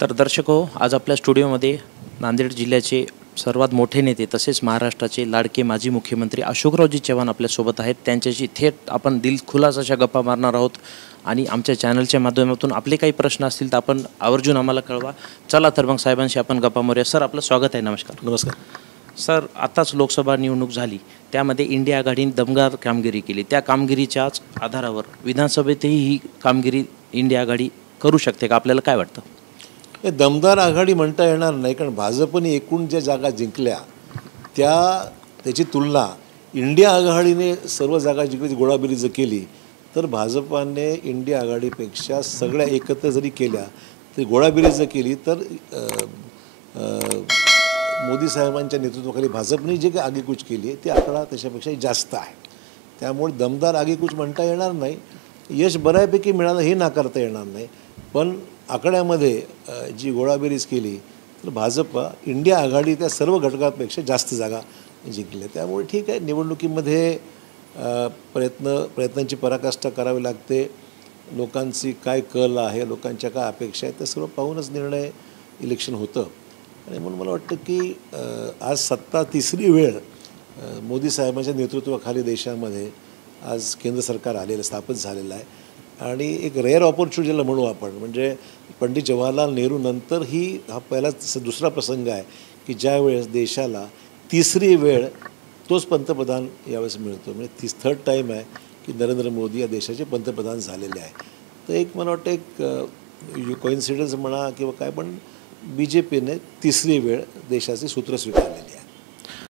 तर दर्शको, आज आपल्या स्टुडिओमध्ये नांदेड जिल्ह्याचे सर्वात मोठे नेते तसेच महाराष्ट्राचे लाडके माजी मुख्यमंत्री अशोकरावजी चव्हाण आपल्यासोबत आहेत। त्यांच्याशी थेट आपण दिलखुलास अशा गप्पा मारणार आहोत आणि आमच्या चॅनलच्या माध्यमातून आपले काही प्रश्न असतील तर आपण आवर्जून आम्हाला कळवा। चला तर मग साहेबांशी आपण गप्पा मारूया। सर, आपलं स्वागत आहे। नमस्कार। नमस्कार सर, आताच लोकसभा निवडणूक झाली, त्यामध्ये इंडिया आघाडीने दमदार कामगिरी केली। त्या कामगिरीच्याच आधारावर विधानसभेतही ही कामगिरी इंडिया आघाडी करू शकते का? आपल्याला काय वाटतं? हे दमदार आघाडी म्हणता येणार नाही, कारण भाजपने एकूण ज्या जागा जिंकल्या त्याची तुलना इंडिया आघाडीने सर्व जागा जिंकली गोळाबेरी जर केली तर भाजपाने इंडिया आघाडीपेक्षा सगळ्या एकत्र जरी केल्या तरी गोळाबेरी जर केली तर मोदी साहेबांच्या नेतृत्वाखाली भाजपने जे काही आगेकूच केली आहे ती आकडा त्याच्यापेक्षा जास्त आहे। त्यामुळे दमदार आगेकूच म्हणता येणार नाही। यश बऱ्यापैकी मिळालं हे नाकारता येणार नाही, पण आकड्यामध्ये जी गोळाबेरीज केली तर भाजपा इंडिया आघाडी त्या सर्व घटकांपेक्षा जास्त जागा जिंकल्या। त्यामुळे ठीक आहे, निवडणुकीमध्ये प्रयत्नांची पराकाष्ठा करावी लागते। लोकांची काय कल आहे, लोकांच्या काय अपेक्षा आहेत, ते सर्व पाहूनच निर्णय इलेक्शन होतं। आणि म्हणून मला वाटतं की आज सत्ता तिसरी वेळ मोदी साहेबांच्या नेतृत्वाखाली देशामध्ये आज केंद्र सरकार आलेलं स्थापित झालेलं आहे आणि एक रेअर ऑपॉर्च्युनिटीला म्हणू आपण, म्हणजे पंडित जवाहरलाल नेहरू नंतर ही हा पहिलाच दुसरा प्रसंग आहे की ज्यावेळेस देशाला तिसरी वेळ तोच पंतप्रधान यावेळेस मिळतो। म्हणजे थर्ड टाईम आहे की नरेंद्र मोदी या देशाचे पंतप्रधान झालेले आहे। तर एक मला वाटतं एक कोइन्सिडन्स म्हणा किंवा काय, पण BJPने तिसरी वेळ देशाचे सूत्र स्वीकारलेली आहे।